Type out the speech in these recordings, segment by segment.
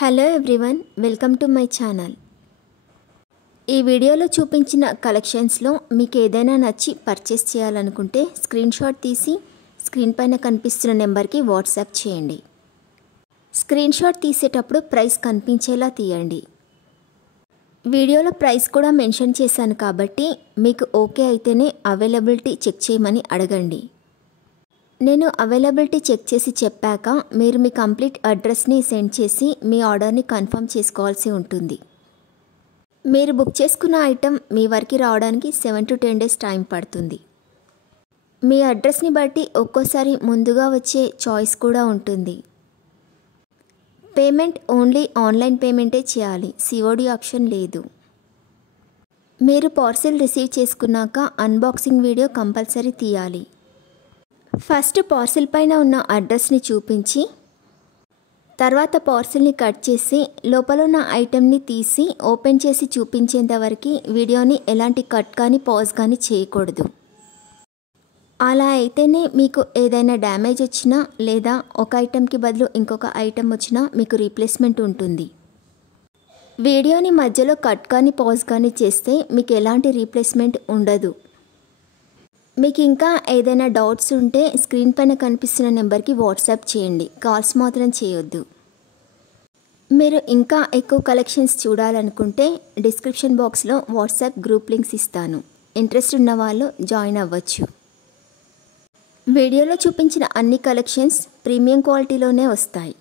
Hello everyone, welcome to my channel. ఈ వీడియోలో చూపించిన కలెక్షన్స్లో మీకు ఏదైనా నచ్చి పర్చేస్ చేయాలనుకుంటే స్క్రీన్ షాట్ తీసి స్క్రీన్ పైన కనిపిస్తున్న నెంబర్కి వాట్సాప్ చేయండి. స్క్రీన్ షాట్ తీసేటప్పుడు ప్రైస్ కనిపించేలా తీయండి. వీడియోలో ప్రైస్ కూడా మెన్షన్ చేశాను కాబట్టి మీకు ఓకే అయితేనే అవైలబిలిటీ చెక్ చేయమని అడగండి. నేను అవైలబిలిటీ చెక్ చేసి చెప్పాక మీరు మీ కంప్లీట్ అడ్రస్ని సెండ్ చేసి మీ ఆర్డర్ని కన్ఫర్మ్ చేసుకోవాల్సి ఉంటుంది. మీరు బుక్ చేసుకున్న ఐటెం మీ వరకు రావడానికి 7 to 10 days టైం పడుతుంది. మీ అడ్రస్ని బట్టి ఒక్కోసారి ముందుగా వచ్చే చాయిస్ కూడా ఉంటుంది. పేమెంట్ ఓన్లీ ఆన్లైన్ పేమెంటే చేయాలి, సిఓడి ఆప్షన్ లేదు. మీరు పార్సిల్ రిసీవ్ చేసుకున్నాక అన్బాక్సింగ్ వీడియో కంపల్సరీ తీయాలి. ఫస్ట్ పార్సిల్ పైన ఉన్న అడ్రస్ని చూపించి తర్వాత పార్సిల్ని కట్ చేసి లోపల ఉన్న ఐటెంని తీసి ఓపెన్ చేసి చూపించేంత వరకు వీడియోని ఎలాంటి కట్ కానీ పాజ్ కానీ చేయకూడదు. అలా అయితేనే మీకు ఏదైనా డ్యామేజ్ వచ్చినా లేదా ఒక ఐటెంకి బదులు ఇంకొక ఐటెం వచ్చినా మీకు రీప్లేస్మెంట్ ఉంటుంది. వీడియోని మధ్యలో కట్ కానీ పాజ్ కానీ చేస్తే మీకు ఎలాంటి రీప్లేస్మెంట్ ఉండదు. మీకు ఇంకా ఏదైనా డౌట్స్ ఉంటే స్క్రీన్ పైన కనిపిస్తున్న నెంబర్కి వాట్సాప్ చేయండి, కాల్స్ మాత్రం చేయొద్దు. మీరు ఇంకా ఎక్కువ కలెక్షన్స్ చూడాలనుకుంటే డిస్క్రిప్షన్ బాక్స్లో వాట్సాప్ గ్రూప్ లింక్స్ ఇస్తాను, ఇంట్రెస్ట్ ఉన్న వాళ్ళు జాయిన్ అవ్వచ్చు. వీడియోలో చూపించిన అన్ని కలెక్షన్స్ ప్రీమియం క్వాలిటీలోనే వస్తాయి.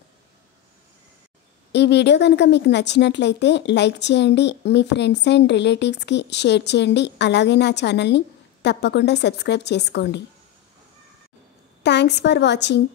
ఈ వీడియో కనుక మీకు నచ్చినట్లయితే లైక్ చేయండి, మీ ఫ్రెండ్స్ అండ్ రిలేటివ్స్కి షేర్ చేయండి. అలాగే నా ఛానల్ని తప్పకుండా సబ్స్క్రైబ్ చేసుకోండి. Thanks for watching.